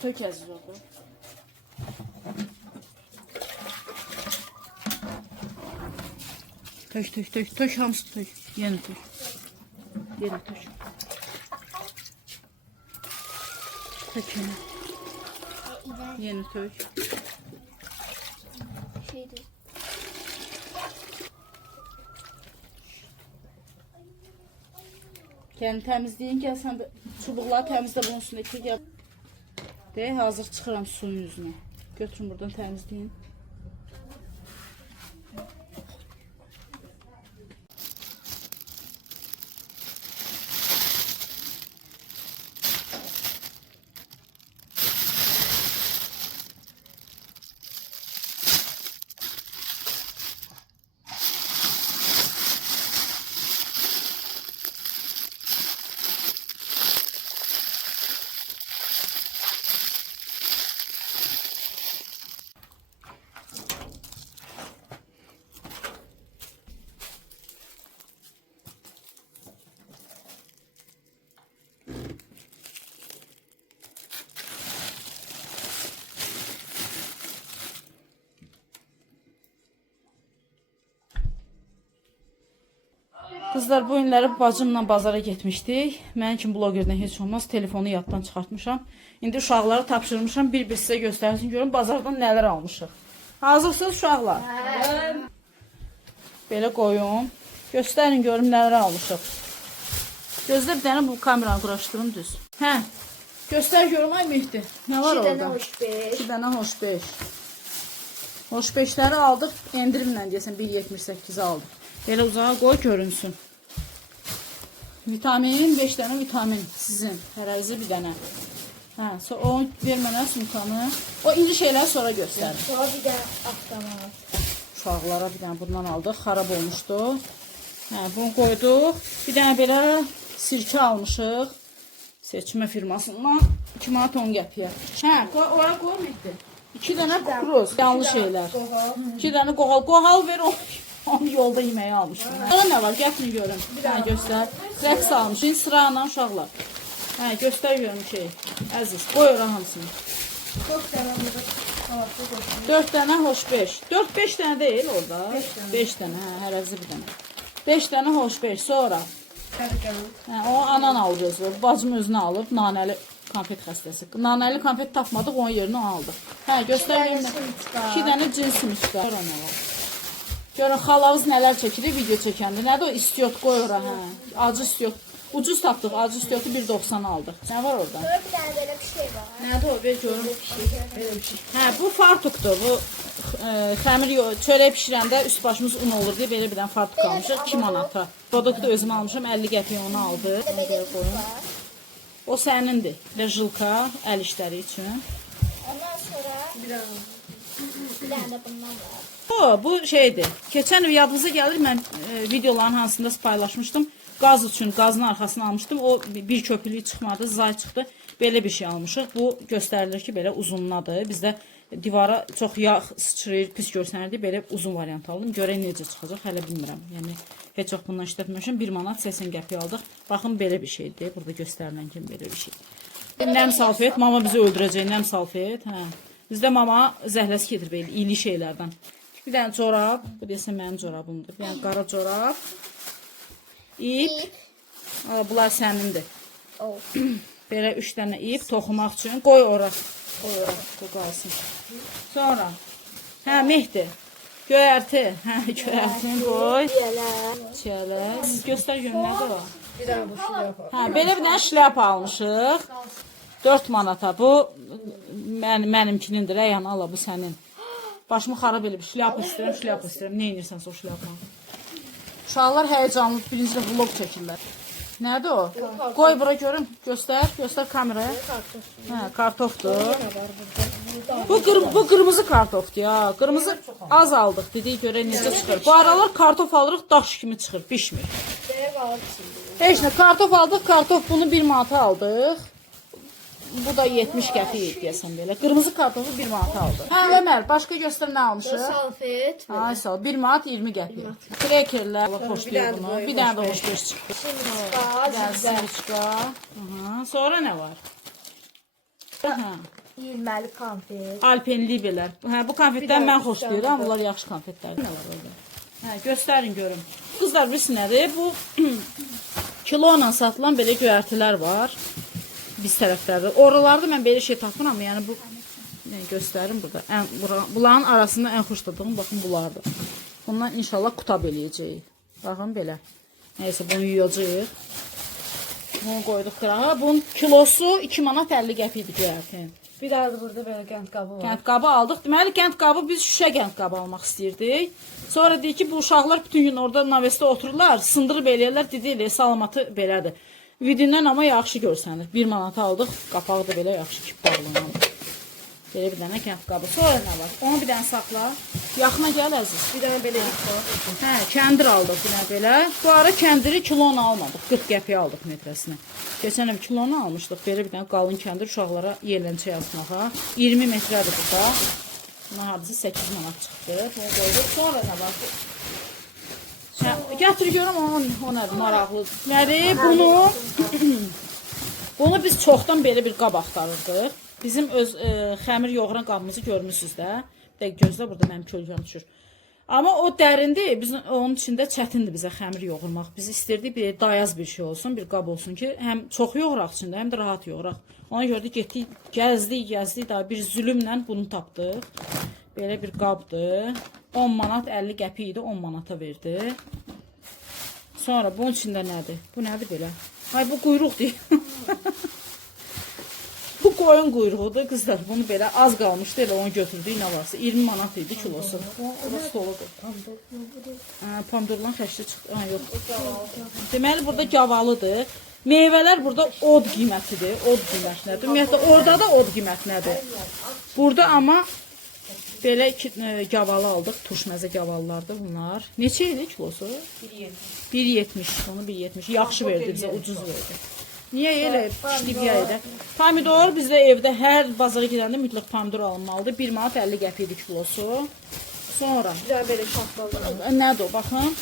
Tök əziz oldu. Tök hamısı tök. Yeni tök. Yeni tök. Tök yeni. Yeni tök. Kendi temizleyin, gel sen de çubuqları temizle bunun üstündeki gel. De hazır çıxıram suyun yüzüne. Götürün buradan temizleyin. Kızlar, bu günləri bacımla bazara getmişdik. Mənim kimi blogerdən heç olmaz. Telefonu yaddan çıxartmışam. İndi uşaqları tapşırmışam. Bir sizə göstərsin. Görün bazardan nələr almışıq. Hazırsınız uşaqlar? Belə qoyun. Göstərin görüm nələr almışıq. Gözlə bir dənə bu kameranı quraşdırım düz. Hə. Göstər görüm ay Mehdi. Nə var orada? 2 dənə hoş 5. Hoş 5'ləri aldıq. Endirimlə deyəsən 1.78 aldıq. Belə uzağa qoy görünsün. Vitamin, 5 dənə vitamin sizin. Hərənizi bir dənə. Hə, o ver mənə sumkanı. O indi şeyləri sonra göstərir. Sonra bir də avtomat. Uşaqlara bir dənə bundan aldıq. Xarab olmuşdu. Hə, bunu qoyduq. Bir dənə belə sirkə almışıq. Seçmə firmasından 2 manat 10 qəpiyə. Hə, ora qoymuşdu. 2 dənə kruz, yanlış şeylər. 2 dənə qoğal. Qoğal ver onu yolda yeməyi almışım. Sonra nə var? Gətirin görün. Hə, göstər. Rəqs almışım. Sırayla uşaqlar. Hə, göstər görün şey. Əziz, qoy ora hamısını. 4 dənə hoş 5. 4-5 dənə deyil orada. 5 dənə, hə, hərəzi bir dənə. 5 dənə hoş 5. Sonra. Hə, o anan alıb özü. Bacım özünə alıb. Nanəli konfet xəstəsi. Nanəli konfet tapmadıq, onun yerinə onu aldıq. Hə, göstər görün. 2 dənə cins müstər ona var. Görün xalavız nələr çəkilir video çəkəndə. Nədir o istiot qoy ora, hə. Acı istiot. Ucuz tapdıq. Acı istiyotu 1.90 aldıq. Nə var orada? Sonra bir dənə belə bir şey var. Nədir o? Ver görün. Belə bir şey. Hə, bu fartukdur. Bu xəmir çörək bişirəndə üst başımız un olur deyə belə bir dənə fartuk almışıq 2 manata. Produktu özüm almışam 50 qəpiyə onu aldı. Onu belə qoyun. O sənindir. Və jilka əl işləri üçün. Ondan sonra bir dənə də bundan var. O, bu şeydir. Keçən il yadınıza gəlir, mən videoların hansında paylaşmışdım. Qaz üçün, qazın arxasını almışdım. O bir köpüklük çıxmadı, zay çıxdı. Belə bir şey almışıq. Bu göstərilir ki, belə uzunladır. Bizdə divara çox yağ sıçrayır, pis görsənirdi. Belə uzun variant aldım. Görək necə çıxacaq, hələ bilmirəm. Yəni, heç çox bundan işlətməmişəm. 1 manat 80 qəpiyə aldıq. Baxın, belə bir şeydir. Burada göstərilən kimi belə bir şey. Nəm salfet, mama bizi öldürəcək, nəm salfet. Hə. Bizdə mama zəhləsi gedir belə, iyili şeylərdən. Bir dənə corab, bu desə mənim corabımdır. Bir dənə qara corab. İp. Bunlar sənindir. Belə 3 dənə ip toxumaq üçün. Qoy ora. Qoy ora. Bu qalsın. Sonra. Hə, Mehdi. Göyərti. Hə, göyərtini qoy. Çiyələr. Göstər görün nədir o? Bir dənə bu şlyapa. Hə, belə bir dənə şlyapa almışıq. 4 manata. Bu mənimkinindir. Rəyhan, ala bu sənin. Başımı xarab elib. Şlyapa istəyirəm, şlyapa istəyirəm. Nə edirsən o şlyapanı? Uşaqlar həyəcanlı birinci də vlog çəkirlər. Nədir o? Qoy bura görün. Göstər. Göstər kameraya. Hə, kartofdur. Bu qırmızı kartofdur ya. Qırmızı az aldıq. Dedik görək necə çıxır. Bu aralar kartof alırıq, daş kimi çıxır. Pişmir. Heç nə. Kartof aldıq. Kartof bunu 1 manata aldıq. Bu da 70 qəpik deyəsən belə. Qırmızı kartofu 1 manata aldıq. Hə, Ömər, başqa göstər nə almışıq? Salfet. Ay sağ ol. 1 manat 20 qəpik. Krekerlər xoşlayır bunu. Bir dənə də hoş beş çıxdı. Bir dənə simiçka. Sonra nə var? Hə. Yiyilməli konfet. Alpenlibelər. Hə, bu konfetdən mən xoşlayıram. Bunlar yaxşı konfetlərdir. Nə var orada? Hə, göstərin görüm. Qızlar bilirsin nədir? Bu kilo ilə satılan belə göyərtilər var. Biz tərəflərdə. Oralarda mən belə şey tapmıram. Yəni bu göstərim burada. Bunların arasında ən xoşladığım baxın bunlardır. Bundan inşallah qutab eləyəcəyik. Baxın belə. Nəysə bunu yuyacağıq. Bunu qoyduq qırağa. Bunun kilosu 2 manat 50 qəpikdir göyərtin. Bir daha da burada belə qənd qabı var. Qənd qabı aldıq. Deməli qənd qabı biz şüşə qənd qabı almaq istəyirdik. Sonra deyir ki bu uşaqlar bütün gün orada navesdə otururlar, sındırıb eləyirlər, dedi salamatı belədir. Vidindən amma yaxşı görsənir. 1 manata aldıq. Qapağı da belə yaxşı kip bağlanır. Belə bir dənə qənd qabı. Sonra nə var? Onu bir dənə saxla. Yaxına gəl əziz. Bir dənə belə var. Hə, kəndir aldıq bir dənə belə. Bu ara kəndiri kilonu almadıq. 40 qəpiyə aldıq metrəsinə. Keçən il kilonu almışdıq. Belə bir dənə qalın kəndir uşaqlara yerlənçə yazmağa. 20 metrədir burada. Buna hardasa 8 manat çıxdı. Bunu qoyduq. Sonra nə var? Hə, gətir görüm o nədir? Maraqlıdır. Nədir? Bunu biz çoxdan belə bir qab axtarırdıq. Bizim öz xəmir yoğuran qabımızı görmüsünüz də. Bir də gözlə burada mənim kölgəm düşür. Amma o dərindir. Biz onun içində çətindir bizə xəmir yoğurmaq. Biz istirdik bir dayaz bir şey olsun, bir qab olsun ki, həm çox yoğuraq içində, həm də rahat yoğuraq. Ona görə də getdik, gəzdik, daha bir zülümlə bunu tapdıq. Belə bir qabdır. 10 manat 50 qəpik idi, 10 manata verdi. Sonra bunun içində nədir? Bu nədir belə? Ay bu quyruqdur. Bu qoyun quyruğudur qızlar. Bunu belə az qalmışdı, elə onu götürdük, nə varsa 20 manat idi kilosu. Orası doludur. Pomidorlan xəşli çıxdı. Ha, yox. Deməli burada gavalıdır. Meyvələr burada od qiymətidir. Od qiymətinədir. Ümumiyyətlə orada da od qiymətinədir. Burada amma belə gavalı aldıq. Turşməzə gavalılardır bunlar. Neçə idi kilosu? 1.70. Onu 1.70. Yaxşı verdi bizə, ucuz verdi. Niyə elə işliyyə idi? Pomidor bizdə evdə hər bazara gedəndə mütləq pomidor alınmalıdır. 1 manat 50 qəpik idi kilosu. Sonra Bir daha belə şaftalı. Nədir o? Baxın.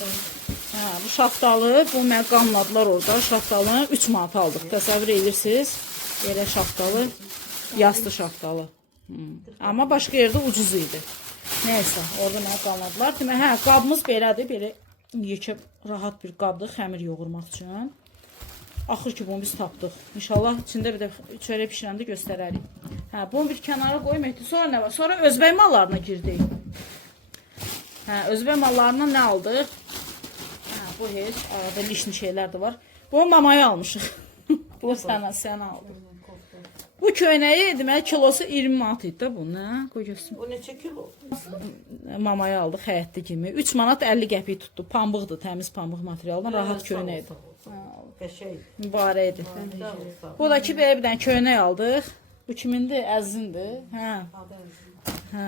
Hə, bu şaftalı, bu mənə qanladılar orada. Şaftalını 3 manat aldıq. Təsəvvür edirsiniz. Belə şaftalı, yastı şaftalı. Amma başqa yerdə ucuz idi. Nəysə, orada mənə qanladılar. Demək, hə, qabımız belədir. Belə yekə rahat bir qabdır xəmir yoğurmaq üçün. Axır ki bunu biz tapdıq. İnşallah içində bir də çörək bişirəndə göstərərik. Hə, bunu bir kənara qoymayıq. Sonra nə var? Sonra özbək mallarına girdik. Hə, özbək mallarından nə aldıq? Hə, bu heç arada lişni şeylər də var. Bunu mamaya almışıq. Bu sənə aldıq. Bu köynəyi deməli kilosu 20 manat idi də bu, nə? Qoy göstərim. O neçə kilo? Mamaya aldıq həyətli kimi. 3 manat 50 qəpik tutdu. Pambıqdır, təmiz pambıq materialdan, rahat köynə idi. Mübarək idi. Bu da ki belə bir dənə köynək aldıq. Bu kimindir? Əzizindir. Hə. Hə.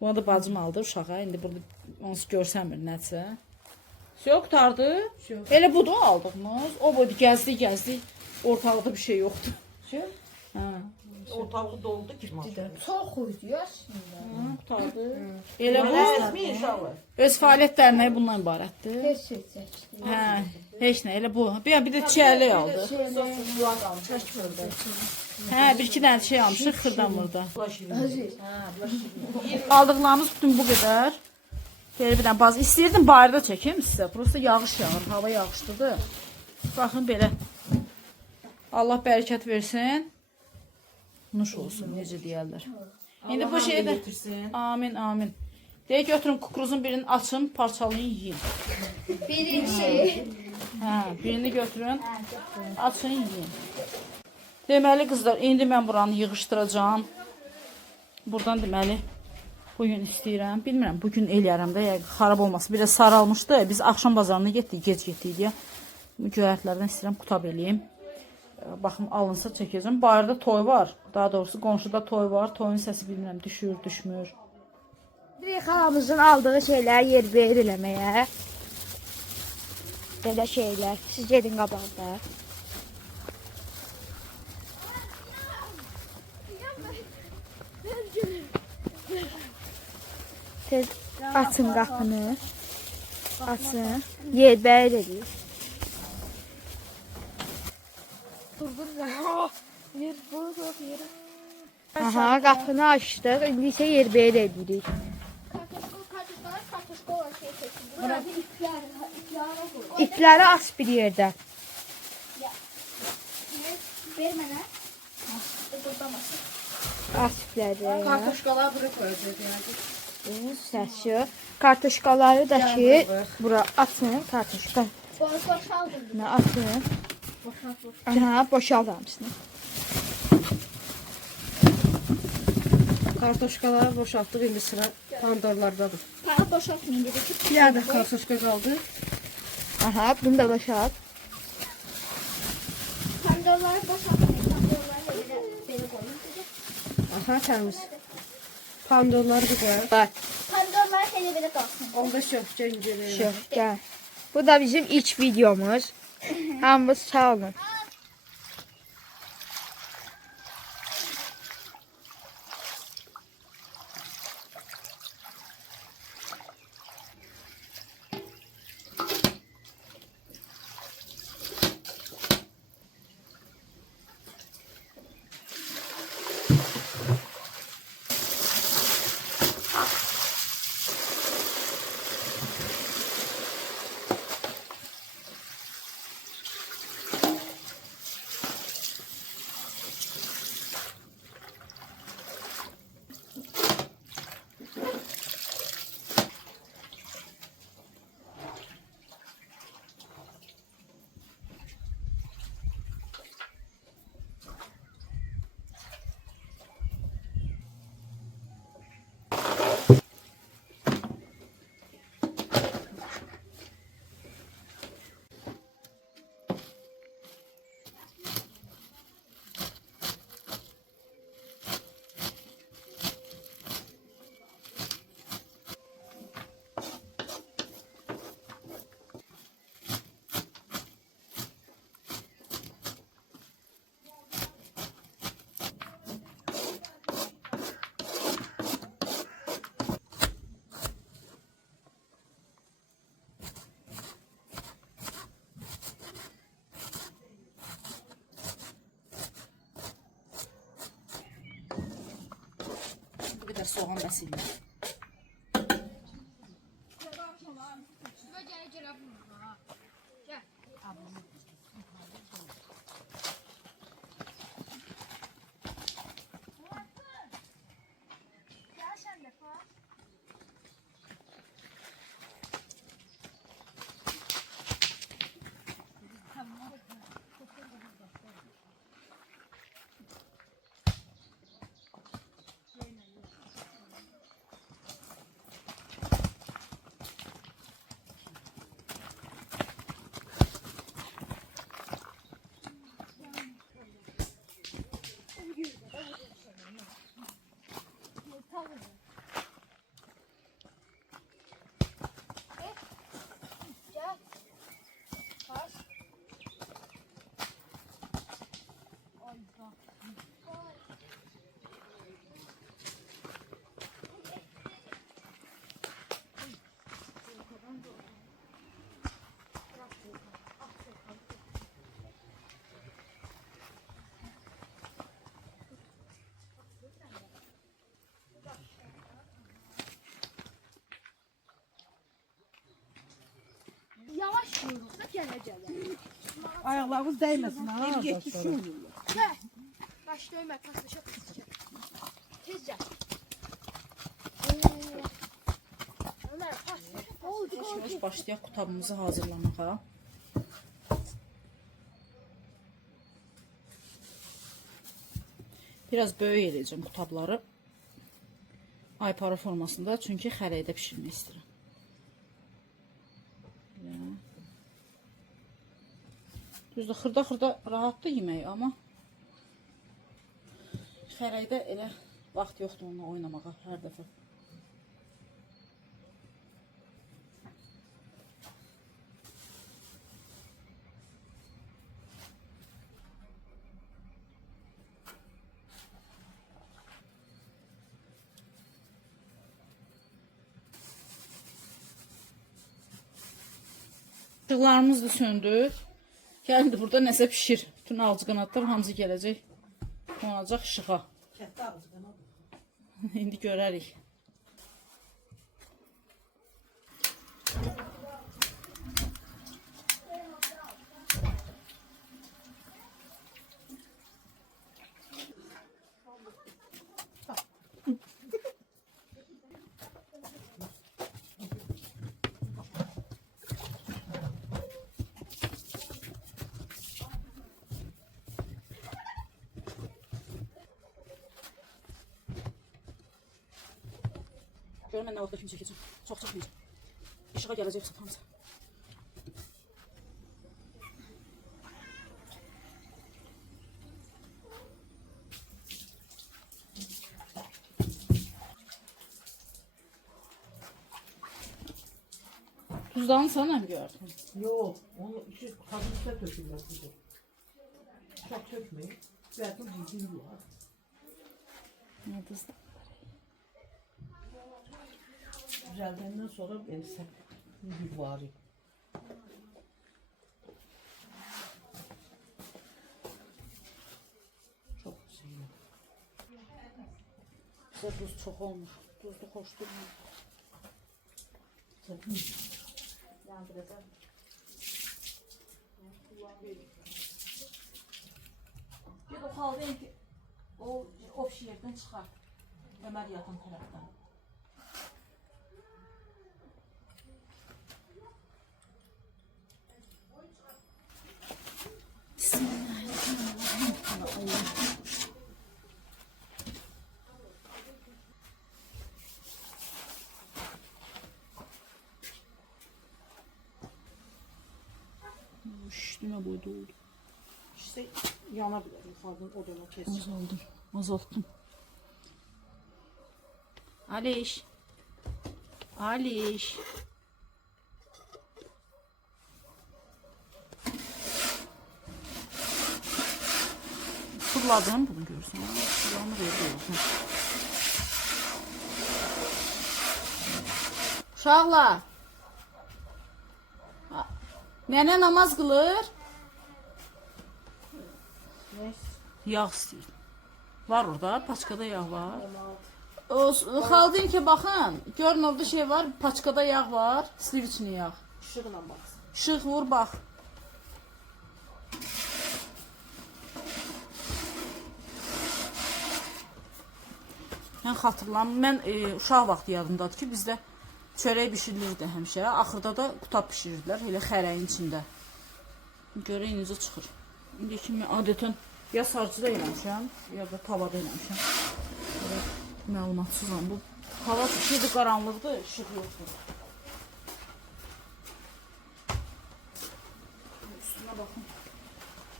Bunu da bacım aldı uşağa. İndi burada onsuz görsənmir nəsə. Yox, qurtardı. Elə budur aldığımız. O boyda gəzdik. Ortalıqda bir şey yoxdur. Hə. Ortalığı doldu ki. Çox uydu aslında. Qurtardı. Elə bu öz fəaliyyət dərnəyi bundan ibarətdir. Heç seçək. Hə. Heç nə, elə bu. Bir də çiyələk aldı. Hə, bir-iki dənə şey almışıq xırdan burada. Aldıqlarımız bütün bu qədər. Belə bir dənə bazı. İstəyirdim bayırda çəkim sizə. Prosta yağış yağır, hava yağışlıdır. Baxın belə. Allah bərəkət versin. Nuş olsun, necə deyərlər. İndi bu şeydə. Amin, amin. Deyə götürün kukuruzun birini açın, parçalayın, yiyin. Birinci. Hə, birini götürün, açın, yiyin. Deməli qızlar, indi mən buranı yığışdıracağım. Buradan deməli, bugün istəyirəm. Bilmirəm, bugün eləyərəm də, xarab olmasın. Bir də saralmışdı, biz axşam bazarına getdik, gec getdik deyə. Göyərtlərdən istəyirəm, qutab eləyim. Baxım, alınsa çəkəcəm. Bayırda toy var. Daha doğrusu qonşuda toy var. Toyun səsi bilmirəm, düşür, düşmür. Bir xalamızın aldığı şeylər yer verir eləməyə. Belə şeylər. Siz gedin qabaqda. Tez açın qapını. Açın. Yer verir edir. Dur. Yer, yer. Aha, qapını açdıq. İndi isə yerbəyə də edirik. Kartoşka var şey seçin. Burada ipler var. İpləri as bir yerdə. Ver mənə. Durdurdamasın. As ipləri. Kartoşkalar bura koyacağız yani. Səs yox. Kartoşkaları da ki, bura atın. Kartoşka. Boşaldım. Nə atın. Aha, boşalt hamısını. Kartoşkaları boşalttık, indi sıra pandorlardadır. Para boşaltmayın dedik. Bir adet kartoşka kaldı. Aha, bunu da boşalt. Pandorları boşaltmayın. Pandorları böyle koyun. Aha temiz. Pandorları da koyar. Bak, Pandorları hele böyle kalsın. Onda şöpçe inceleyelim. şu, gəl. Bu da bizim ilk videomuz. Hamınız sağ olun. Bu kadar soğan bəsildir. Yavaş yürürse gelecek. Ayaklarımız değmesin ha. Baş dövme paslaşa paslaşa. Tez gel. Ömer paslaşa. Oldu. Şimdi başlayaq qutabımızı hazırlamağa. Biraz böyük edəcəm qutabları. Aypara formasında, çünki xərəkdə pişirmək istəyirəm. Düzdür, xırda-xırda rahatdır yemək, amma xərəkdə elə vaxt yoxdur onunla oynamağa hər dəfə. İşıqlarımız da söndü. Gəldi burada nəsə pişir. Bütün ağcı qanadlar hamısı gələcək. Qonacaq işığa. Kətdə ağzı İndi görərik. Görün mən nə vaxtda kimi çəkəcəm. Çox çəkməyəcəm. İşığa gələcək hamısı. Tuzdan sana mı gördün? Yok, onu şu kabukta dökülmez bu. Çok dökmeyin. Zaten bildiğin bu. Ne tuzdan? Güzeldenden sonra ben sen bir varım. Çok güzel. Bizə tuz çox olmuş. Tuzlu xoş durmur. Yandıracaq. Bir o xaldayım ki, o şişirdən çıxar. Ömər yatan tərəfdən. Üstüne boyda oldu. İşte yanabilir. Yukarıdan odana kes. Azaldım. Azalttım. Aliş. Aliş. Fırladım bunu görürsən. Yanı veriyorsun. Uşaqlar. Mənə namaz qılır. Yağ istəyir. Var orada, paçkada yağ var. O xaldın ki baxın, görün orada şey var, paçkada yağ var, sliviçli yağ. Işığına bak. İşıq vur bax. Mən xatırlamıram, mən uşaq vaxtı yadımdadır ki, bizdə çörək bişirilirdi həmişə. Axırda da qutab bişirirdilər, elə xərəyin içində. Görək necə çıxır. İndi kimi adətən ya sarcıda eləmişəm, ya da tavada eləmişəm. Məlumatsızam. Bu hava şeydir, qaranlıqdır, işıq yoxdur. Üstünə baxın.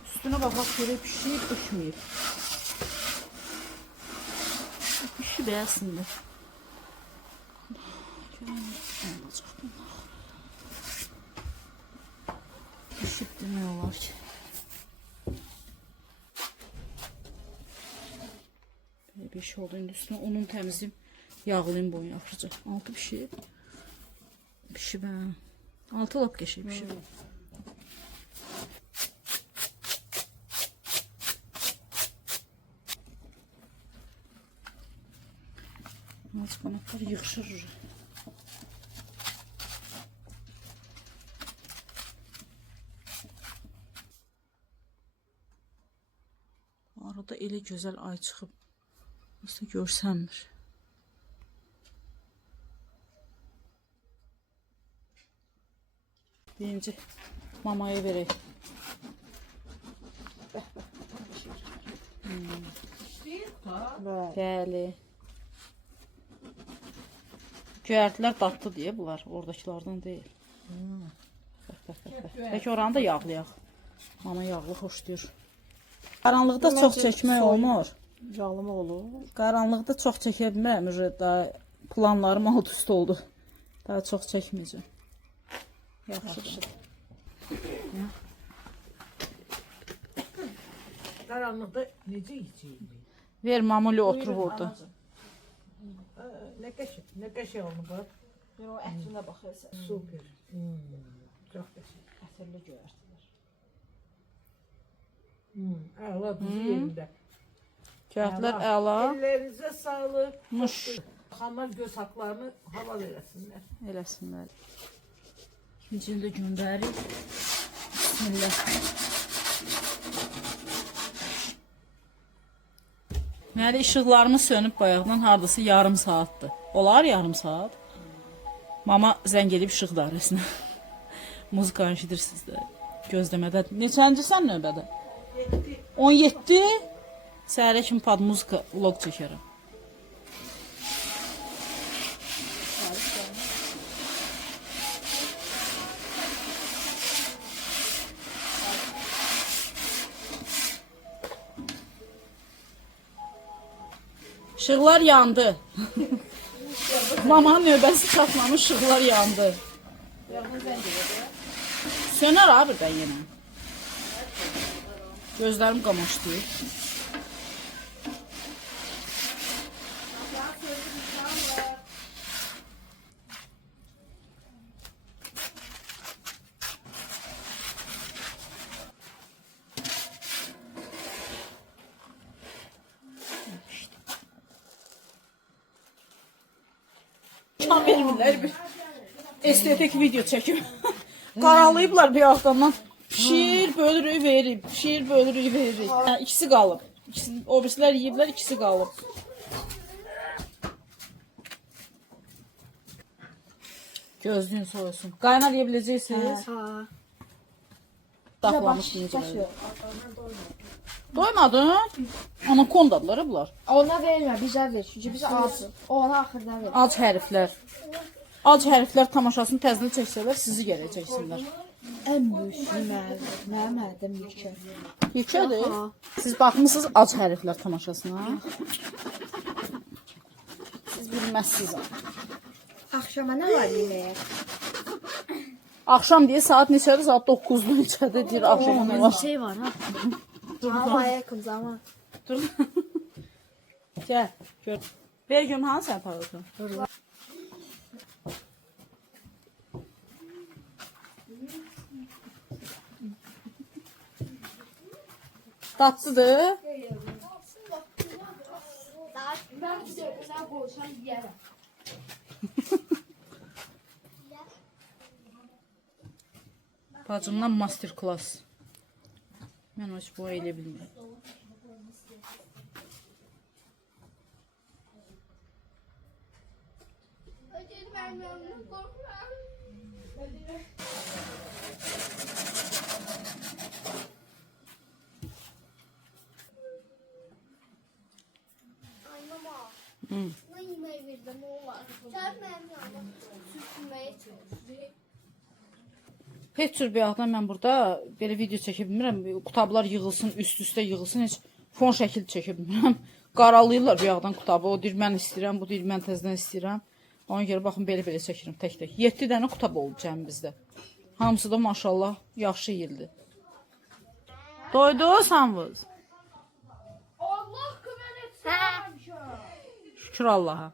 Üstünə baxaq görək pişiyib, pişməyib. Pişib əslində. Pişib demək olar ki. Böyle bir şey oldu. İndi üstüne onun təmizliyim. Yağlayayım boyun axırca. Altı pişib. Pişib hə. Altı lap qəşəng pişib. Qanatlar yığışır. Arada elə gözəl ay çıxıb. Aslında görsənmir. Birinci mamaya verək. Bəli. Göyərtilər dadlı deyə bunlar, oradakilardan deyil. Bəlkə oranı da yağlayaq. Mama yağlı xoşlayır. Qaranlıqda çox çəkmək olmur. Yağlama olur. Qaranlıqda çox çəkə bilmirəm. Daha planlarım alt üst oldu. Daha çox çəkməyəcəm. Yaxşıdır. Karanlıkta nece içeyim? Ver mamuli oturub orada. Ne kaşığı onu bak. Bir o ətrinə baxırsan. Süper. Çok kaşığı. Ətirli göyərtilər. Allah bizi yerinde. Kağıtlar əla. Ellərinizə sağlıq. Muş. Xanlar göz haqlarını halal eləsinlər. Eləsinlər. İkinci ildə göndərik. Bismillah. Məli işıqlarımız sönüb bayaqdan hardasa yarım saatdır. Olar yarım saat. Mama zəng edib işıq dairəsinə. Muzika eşidirsiniz də. Gözləmədə. Neçəncisən növbədə? 17. Səhərə kimi pad muzika vlog çəkərəm. Işıqlar yandı. Mamanın növbəsi çatmamış, işıqlar yandı. Sönər abi birdən yenə. Gözlərim qamaşdı. Can vermirlər bir estetik video çəkim. Qaralayıblar bir axtamdan. Pişir, bölürük, veririk. Pişir, bölürük, veririk. Hə, ikisi qalıb. O birisilər yeyiblər, ikisi qalıb. Gözlüyün soyusun. Qaynar yeyə biləcəksiniz. Daxlamış necə. Doymadın? Anakondadılar bunlar. Ona vermə, bizə ver. Çünki bizə az. Ona axırda ver. Ac hərflər. Ac hərflər tamaşasını təzədən çəksələr sizi gələcəksinlər. Ən böyük mənim mənim yükə. Yükədir. Siz baxmısınız ac hərflər tamaşasına? Siz bilməzsiniz. Axşama nə var yeməyə? Axşam deyə saat neçədir? Saat 9-da neçədir deyir axşama nə var? Şey var ha. Alaykum zaman. Dur. Gəl, gör. Ver görüm hansı aparatı? Tatlıdır. Mən sizə qoysam yeyərəm. Bacımdan master class. Mən heç bu elə bilmirəm. Ne yemeği verdim o var. Sen benim yanıma sürtünmeye çalışıyor. Heç cür bayaqdan mən burada belə video çəkə bilmirəm. Qutablar yığılsın, üst-üstə yığılsın, heç fon şəkil çəkə bilmirəm. Qaralayırlar bayaqdan qutabı. O deyir mən istəyirəm, bu deyir mən təzədən istəyirəm. Ona görə baxın belə-belə çəkirəm tək-tək. 7 dənə qutab oldu cəmimizdə. Hamısı da maşallah yaxşı yeyildi. Doydunuz hamınız? Allah kömür etsin. Şükür Allaha.